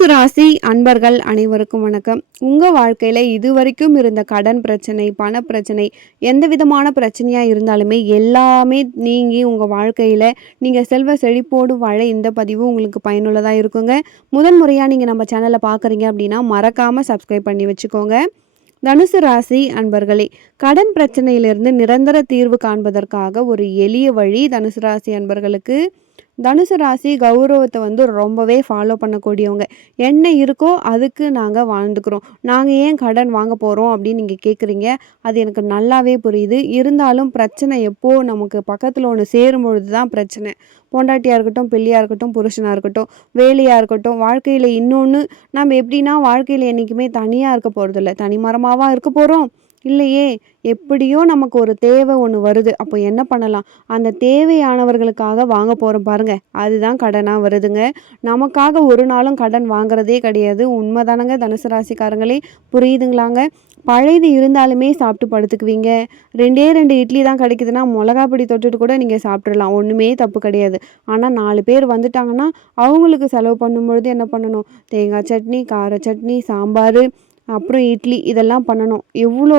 மேசு ராசி அன்பர்கள் அனைவருக்கும் வணக்கம். உங்கள் வாழ்க்கையில் இதுவரைக்கும் இருந்த கடன் பிரச்சனை பண பிரச்சனை எந்த விதமான பிரச்சனையாக இருந்தாலுமே எல்லாமே நீங்கி உங்கள் வாழ்க்கையில் நீங்கள் செல்வ செழிப்போடு வாழ இந்த பதிவு உங்களுக்கு பயனுள்ளதாக இருக்குங்க. முதன் முறையாக நீங்கள் நம்ம சேனலை பார்க்குறீங்க அப்படின்னா மறக்காமல் சப்ஸ்கிரைப் பண்ணி வச்சுக்கோங்க. தனுசு ராசி அன்பர்களே கடன் பிரச்சனையிலிருந்து நிரந்தர தீர்வு காண்பதற்காக ஒரு எளிய வழி தனுசு ராசி அன்பர்களுக்கு தனுசு ராசி கௌரவத்தை வந்து ரொம்பவே ஃபாலோ பண்ணக்கூடியவங்க. என்ன இருக்கோ அதுக்கு நாங்கள் வாழ்ந்துக்கிறோம். நாங்கள் ஏன் கடன் வாங்க போகிறோம் அப்படின்னு நீங்கள் கேட்குறீங்க அது எனக்கு நல்லாவே புரியுது. இருந்தாலும் பிரச்சனை எப்போ நமக்கு பக்கத்தில் ஒன்று சேரும் பொழுது தான் பிரச்சனை. பொண்டாட்டியாக இருக்கட்டும் பிள்ளையாக இருக்கட்டும் புருஷனாக இருக்கட்டும் வேலையாக இருக்கட்டும் வாழ்க்கையில் இன்னொன்று நம்ம எப்படின்னா வாழ்க்கையில் என்றைக்குமே தனியாக இருக்க போகிறதில்ல தனி இருக்க போகிறோம் இல்லையே எப்படியோ நமக்கு ஒரு தேவை ஒன்று வருது. அப்போ என்ன பண்ணலாம்? அந்த தேவையானவர்களுக்காக வாங்க போகிறோம் பாருங்கள் அதுதான் கடனாக வருதுங்க. நமக்காக ஒரு நாளும் கடன் வாங்குறதே கிடையாது. உண்மைதானங்க தனுசு ராசிக்காரங்களே? புரியுதுங்களாங்க? பழையது இருந்தாலுமே சாப்பிட்டு படுத்துக்குவீங்க. ரெண்டே ரெண்டு இட்லி தான் கிடைக்குதுன்னா மிளகா பொடி தொட்டுட்டு கூட நீங்கள் சாப்பிட்றலாம் ஒன்றுமே தப்பு கிடையாது. ஆனால் நாலு பேர் வந்துட்டாங்கன்னா அவங்களுக்கு செலவு பண்ணும்பொழுது என்ன பண்ணணும்? தேங்காய் சட்னி கார சட்னி சாம்பார் அப்புறம் இட்லி இதெல்லாம் பண்ணணும். எவ்வளோ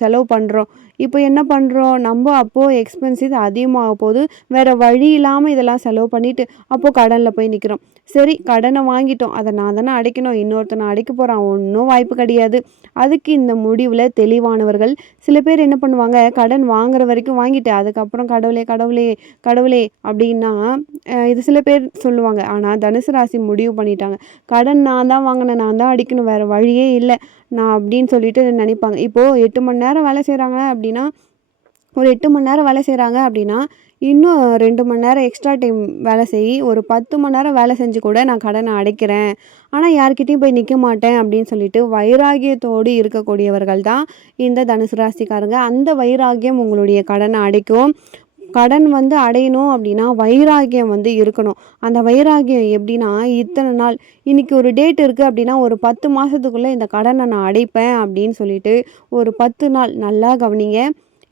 செலவு பண்ணுறோம் இப்போ என்ன பண்ணுறோம் நம்ம அப்போது எக்ஸ்பென்சிவ் அதிகமாக போகுது. வேறு வழி இல்லாமல் இதெல்லாம் செலவு பண்ணிவிட்டு அப்போது கடனில் போய் நிற்கிறோம் சரி கடனை வாங்கிட்டோம். அதை நான் தானே அடைக்கணும். இன்னொருத்தனை அடைக்க போகிறான் ஒன்றும் வாய்ப்பு கிடையாது. அதுக்கு இந்த முடிவில் தெளிவானவர்கள் சில பேர் என்ன பண்ணுவாங்க? கடன் வாங்குற வரைக்கும் வாங்கிட்டு அதுக்கப்புறம் கடவுளே கடவுளே கடவுளே அப்படின்னா இது சில பேர் சொல்லுவாங்க. ஆனால் தனுசு ராசி முடிவு பண்ணிட்டாங்க. கடன் நான் தான் வாங்கினேன். நான் தான் அடிக்கணும். வேறு வழியே இல்லை. நான் அப்படின்னு சொல்லிட்டு நினைப்பாங்க. இப்போது எட்டு மணி நேரம் வேலை செய்கிறாங்க அப்படின்னா ஒரு எட்டு மணி நேரம் வேலை செய்கிறாங்க அப்படின்னா இன்னும் ரெண்டு மணி நேரம் எக்ஸ்ட்ரா டைம் வேலை செய் ஒரு பத்து மணி நேரம் வேலை செஞ்சு கூட நான் கடனை அடைக்கிறேன். ஆனால் யார்கிட்டையும் போய் நிற்க மாட்டேன் அப்படின்னு சொல்லிட்டு வைராகியத்தோடு இருக்கக்கூடியவர்கள் தான் இந்த தனுசு ராசிக்காரங்க. அந்த வைராகியம் உங்களுடைய கடனை அடைக்கும். கடன் வந்து அடையணும் அப்படின்னா வைராகியம் வந்து இருக்கணும். அந்த வைராகியம் எப்படின்னா இத்தனை நாள் இன்றைக்கி ஒரு டேட் இருக்குது அப்படின்னா ஒரு பத்து மாதத்துக்குள்ளே இந்த கடனை நான் அடைப்பேன் அப்படின்னு சொல்லிட்டு ஒரு பத்து நாள் நல்லா கவனிங்க.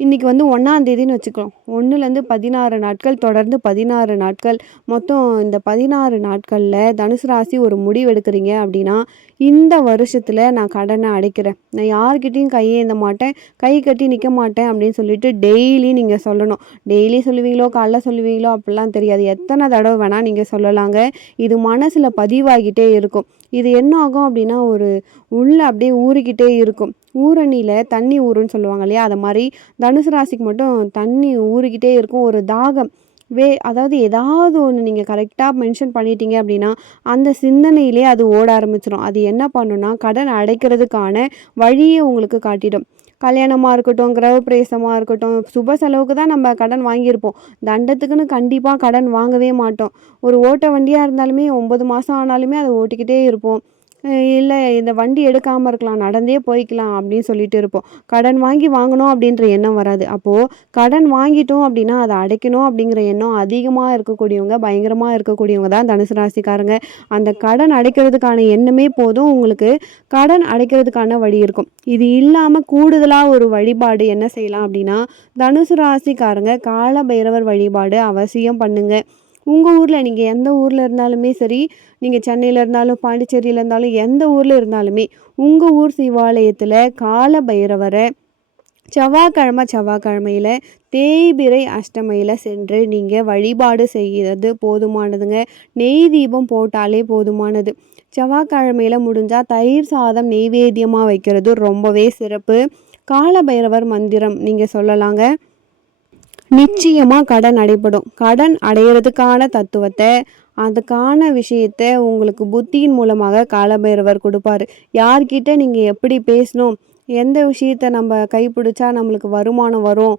இன்றைக்கி வந்து ஒன்றாந்தேதின்னு வச்சுக்கிறோம் ஒன்றுலேருந்து பதினாறு நாட்கள் தொடர்ந்து பதினாறு நாட்கள். மொத்தம் இந்த பதினாறு நாட்களில் தனுசு ராசி ஒரு முடிவு எடுக்கிறீங்க அப்படின்னா இந்த வருஷத்தில் நான் கடனை அடைக்கிறேன். நான் யார்கிட்டையும் கையேந்த மாட்டேன் கை கட்டி நிற்க மாட்டேன் அப்படின்னு சொல்லிட்டு டெய்லி நீங்கள் சொல்லணும். டெய்லி சொல்லுவீங்களோ காலைல சொல்லுவீங்களோ அப்படிலாம் தெரியாது. எத்தனை தடவை வேணால் நீங்கள் சொல்லலாங்க. இது மனசில் பதிவாகிட்டே இருக்கும். இது என்ன ஆகும் அப்படின்னா ஒரு உள்ளே அப்படியே ஊறிக்கிட்டே இருக்கும். ஊரணியில் தண்ணி ஊறுன்னு சொல்லுவாங்க இல்லையா? அதை மாதிரி தனுசு ராசிக்கு மட்டும் தண்ணி ஊறிக்கிட்டே இருக்கும். ஒரு தாகம். வே அதாவது ஏதாவது ஒன்று நீங்கள் கரெக்டாக மென்ஷன் பண்ணிட்டீங்க அப்படின்னா அந்த சிந்தனையிலே அது ஓட ஆரம்பிச்சிடும் அது என்ன பண்ணுன்னா கடன் அடைக்கிறதுக்கான வழியை உங்களுக்கு காட்டிடும். கல்யாணமாக இருக்கட்டும் கிரகப்பிரவேசமாக இருக்கட்டும் சுப செலவுக்கு தான் நம்ம கடன் வாங்கியிருப்போம். தண்டத்துக்குன்னு கண்டிப்பாக கடன் வாங்கவே மாட்டோம். ஒரு ஓட்ட வண்டியாக இருந்தாலுமே ஒம்பது மாதம் ஆனாலுமே அதை ஓட்டிக்கிட்டே இருப்போம். இல்லை இந்த வண்டி எடுக்காமல் இருக்கலாம் நடந்தே போய்க்கலாம் அப்படின்னு சொல்லிட்டு இருப்போம். கடன் வாங்கி வாங்கணும் அப்படின்ற எண்ணம் வராது. அப்போது கடன் வாங்கிட்டோம் அப்படின்னா அதை அடைக்கணும் அப்படிங்கிற எண்ணம் அதிகமாக இருக்கக்கூடியவங்க பயங்கரமாக இருக்கக்கூடியவங்க தான் தனுசு ராசிக்காரங்க. அந்த கடன் அடைக்கிறதுக்கான எண்ணமே போதும். உங்களுக்கு கடன் அடைக்கிறதுக்கான வழி இருக்கும். இது இல்லாமல் கூடுதலாக ஒரு வழிபாடு என்ன செய்யலாம் அப்படின்னா தனுசு ராசிக்காரங்க கால பைரவர் வழிபாடு அவசியம் பண்ணுங்கள் உங்கள் ஊரில் நீங்கள் எந்த ஊரில் இருந்தாலுமே சரி நீங்கள் சென்னையில் இருந்தாலும் பாண்டிச்சேரியில் இருந்தாலும் எந்த ஊரில் இருந்தாலுமே உங்கள் ஊர் சிவாலயத்தில் கால பைரவரை செவ்வாய்க்கிழமை செவ்வாய்க்கிழமையில் தேய்பிரை அஷ்டமையில் சென்று நீங்கள் வழிபாடு செய்கிறது போதுமானதுங்க. நெய் தீபம் போட்டாலே போதுமானது. செவ்வாய்க்கிழமையில் முடிஞ்சால் தயிர் சாதம் நெய்வேத்தியமாக வைக்கிறது ரொம்பவே சிறப்பு. கால பைரவர் மந்திரம் நீங்கள் சொல்லலாங்க. நிச்சயமாக கடன் அடைபடும். கடன் அடையிறதுக்கான தத்துவத்தை அதுக்கான விஷயத்த உங்களுக்கு புத்தியின் மூலமாக காலபைரவர் கொடுப்பாரு. யார்கிட்ட நீங்கள் எப்படி பேசணும் எந்த விஷயத்த நம்ம கைப்பிடிச்சா நம்மளுக்கு வருமானம் வரும்?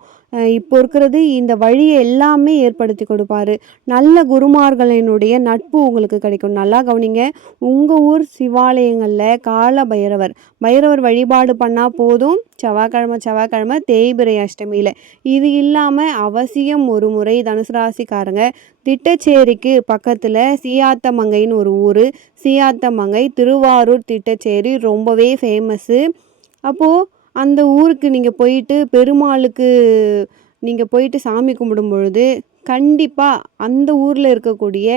இப்போ இருக்கிறது இந்த வழியை எல்லாமே ஏற்படுத்தி கொடுப்பாரு. நல்ல குருமார்களினுடைய நட்பு உங்களுக்கு கிடைக்கும். நல்லா கவனிங்க. உங்கள் ஊர் சிவாலயங்களில் கால பைரவர் பைரவர் வழிபாடு பண்ணால் போதும். செவ்வாய்க்கிழமை செவ்வாய்க்கிழமை தேய்பிரை அஷ்டமியில். இது இல்லாமல் அவசியம் ஒரு முறை தனுசு ராசிக்காரங்க திட்டச்சேரிக்கு பக்கத்தில் சியாத்தமங்கைன்னு ஒரு ஊர். சியாத்தமங்கை திருவாரூர் திட்டச்சேரி ரொம்பவே ஃபேமஸ்ஸு அப்போது அந்த ஊருக்கு நீங்கள் போயிட்டு பெருமாளுக்கு நீங்கள் போயிட்டு சாமி கும்பிடும் பொழுது கண்டிப்பாக அந்த ஊரில் இருக்கக்கூடிய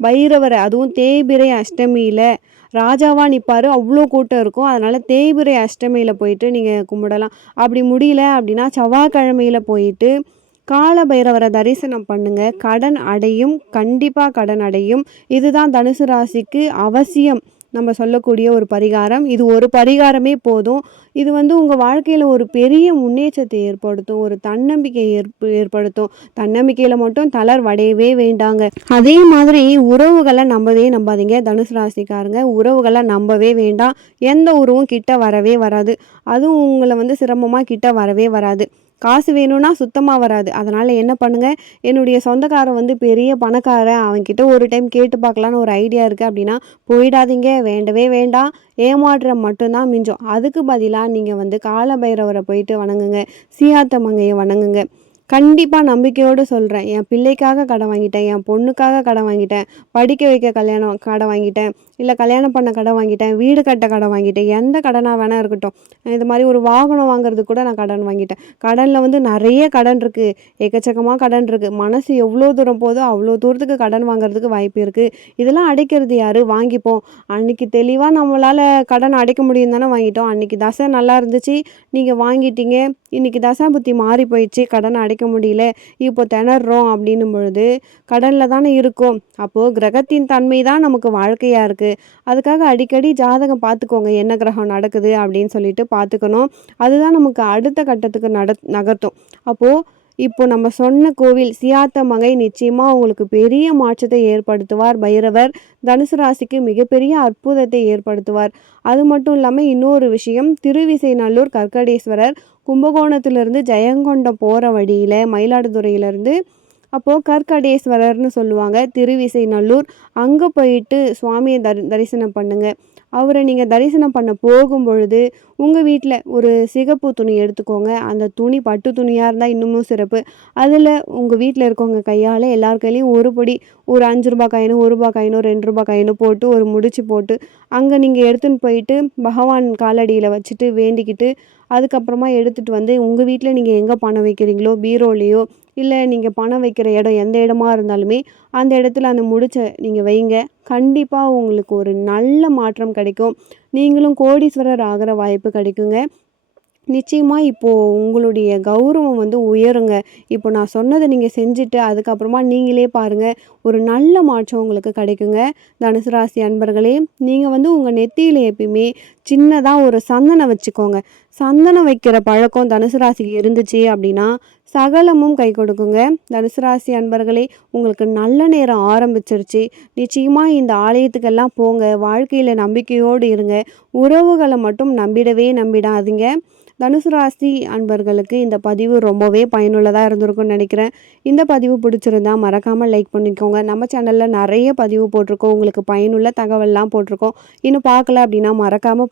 பைரவரை அதுவும் தேய்பிரை அஷ்டமியில் ராஜாவாக நிற்பார் அவ்வளோ கூட்டம் இருக்கும். அதனால் தேய்பிரை அஷ்டமியில் போயிட்டு நீங்கள் கும்பிடலாம். அப்படி முடியல அப்படின்னா செவ்வாய்க்கிழமையில் போயிட்டு கால பைரவரை தரிசனம் பண்ணுங்க. கடன் அடையும் கண்டிப்பாக கடன் அடையும். இதுதான் தனுசு ராசிக்கு அவசியம். நம்ம சொல்லக்கூடிய ஒரு பரிகாரம். இது ஒரு பரிகாரமே போதும். இது வந்து உங்கள் வாழ்க்கையில் ஒரு பெரிய முன்னேற்றத்தை ஏற்படுத்தும். ஒரு தன்னம்பிக்கை ஏற்ப ஏற்படுத்தும். தன்னம்பிக்கையில் மட்டும் தளர் வடையவே வேண்டாங்க. அதே மாதிரி உறவுகளை நம்பவே நம்பாதீங்க. தனுசு ராசிக்காரங்க உறவுகளை நம்பவே வேண்டாம். எந்த உறவும் கிட்ட வரவே வராது. அதுவும் உங்களை வந்து சிரமமாக கிட்ட வரவே வராது. காசு வேணும்னா சுத்தமாக வராது. அதனால் என்ன பண்ணுங்கள் என்னுடைய சொந்தக்காரன் வந்து பெரிய பணக்காரன். அவன்கிட்ட ஒரு டைம் கேட்டு பார்க்கலான்னு ஒரு ஐடியா இருக்குது அப்படின்னா போயிடாதீங்க. வேண்டவே வேண்டாம். ஏமாற்றம் மட்டும்தான் மிஞ்சம். அதுக்கு பதிலாக நீங்கள் வந்து கால பைரவரை போயிட்டு வணங்குங்க. சீயாத்தமங்கையை வணங்குங்க. கண்டிப்பாக நம்பிக்கையோடு சொல்கிறேன் என் பிள்ளைக்காக கடன் வாங்கிட்டேன். என் பொண்ணுக்காக கடன் வாங்கிட்டேன். படிக்க வைக்க கல்யாணம் கடை வாங்கிட்டேன். இல்லை கல்யாணம் பண்ண கடை வாங்கிட்டேன். வீடு கட்ட கடன் வாங்கிட்டேன். எந்த கடனாக வேணால் இருக்கட்டும். இது மாதிரி ஒரு வாகனம் வாங்குறதுக்கு கூட நான் கடன் வாங்கிட்டேன். கடனில் வந்து நிறைய கடன் இருக்குது எக்கச்சக்கமாக கடன் இருக்குது மனசு எவ்வளோ தூரம் போதோ அவ்வளோ தூரத்துக்கு கடன் வாங்குறதுக்கு வாய்ப்பு இருக்குது இதெல்லாம் அடைக்கிறது யார்? வாங்கிப்போம். அன்னைக்கு தெளிவாக நம்மளால் கடன் அடைக்க முடியும் தானே வாங்கிட்டோம். அன்றைக்கி தசை நல்லா இருந்துச்சு. நீங்கள் வாங்கிட்டீங்க. இன்றைக்கி தசா புத்தி மாறி போயிடுச்சு. கடனை அடைக்க முடியல. இப்போ திணறோம் அப்படின்னும் பொழுது கடனில் தானே இருக்கும். அப்போது கிரகத்தின் தன்மை தான் நமக்கு வாழ்க்கையாக இருக்குது அதுக்காக அடிக்கடி ஜாதகம் பார்த்துக்கோங்க. என்ன கிரகம் நடக்குது அப்படின்னு சொல்லிட்டு பார்த்துக்கணும். அதுதான் நமக்கு அடுத்த கட்டத்துக்கு நட நகர்த்தும். அப்போது இப்போ நம்ம சொன்ன கோவில் சியாத்த மகை நிச்சயமாக உங்களுக்கு பெரிய மாற்றத்தை ஏற்படுத்துவார். பைரவர் தனுசு ராசிக்கு மிகப்பெரிய அற்புதத்தை ஏற்படுத்துவார். அது மட்டும் இல்லாமல் இன்னொரு விஷயம் திருவிசைநல்லூர் கற்கடேஸ்வரர் கும்பகோணத்திலிருந்து ஜெயங்கொண்டம் போகிற வழியில் மயிலாடுதுறையிலேருந்து அப்போது கற்கடேஸ்வரர்னு சொல்லுவாங்க திருவிசைநல்லூர். அங்கே போயிட்டு சுவாமியை தரி தரிசனம் பண்ணுங்கள் அவரை நீங்கள் தரிசனம் பண்ண போகும் பொழுது உங்கள் வீட்டில் ஒரு சிகப்பு துணி எடுத்துக்கோங்க. அந்த துணி பட்டு துணியாக இருந்தால் இன்னமும் சிறப்பு. அதில் உங்கள் வீட்டில் இருக்கவங்க கையால் எல்லார் கையிலையும் ஒரு படி ஒரு அஞ்சு ரூபா காயினும் ஒரு ரூபா காயினும் ரெண்டு ரூபா காயினும் போட்டு ஒரு முடிச்சு போட்டு அங்கே நீங்கள் எடுத்துன்னு போயிட்டு பகவான் காலடியில் வச்சுட்டு வேண்டிக்கிட்டு அதுக்கப்புறமா எடுத்துகிட்டு வந்து உங்கள் வீட்டில் நீங்கள் எங்கே பணம் வைக்கிறீங்களோ பீரோலேயோ இல்லை நீங்கள் பணம் வைக்கிற இடம் எந்த இடமா இருந்தாலுமே அந்த இடத்துல அந்த முடிச்ச நீங்கள் வைங்க. கண்டிப்பாக உங்களுக்கு ஒரு நல்ல மாற்றம் கிடைக்கும். நீங்களும் கோடீஸ்வரர் ஆகிற வாய்ப்பு கிடைக்குங்க. நிச்சயமாக இப்போது உங்களுடைய கௌரவம் வந்து உயருங்க. இப்போ நான் சொன்னதை நீங்கள் செஞ்சுட்டு அதுக்கப்புறமா நீங்களே பாருங்கள் ஒரு நல்ல மாற்றம் உங்களுக்கு கிடைக்குங்க. தனுசு ராசி அன்பர்களே நீங்கள் வந்து உங்கள் நெத்தியில் எப்பயுமே சின்னதாக ஒரு சந்தனம் வச்சுக்கோங்க. சந்தனம் வைக்கிற பழக்கம் தனுசு ராசிக்கு இருந்துச்சு அப்படின்னா சகலமும் கை கொடுக்குங்க. தனுசு ராசி அன்பர்களே உங்களுக்கு நல்ல நேரம் ஆரம்பிச்சிருச்சு. நிச்சயமாக இந்த ஆலயத்துக்கெல்லாம் போங்க. வாழ்க்கையில் நம்பிக்கையோடு இருங்க. உறவுகளை மட்டும் நம்பிடவே நம்பிடாதீங்க. தனுசு ராசி அன்பர்களுக்கு இந்த பதிவு ரொம்பவே பயனுள்ளதாக இருந்திருக்கும்னு நினைக்கிறேன். இந்த பதிவு பிடிச்சிருந்தா மறக்காமல் லைக் பண்ணிக்கோங்க. நம்ம சேனலில் நிறைய பதிவு போட்டிருக்கோம். உங்களுக்கு பயனுள்ள தகவல்லாம் போட்டிருக்கோம். இன்னும் பார்க்கல அப்படின்னா மறக்காமல்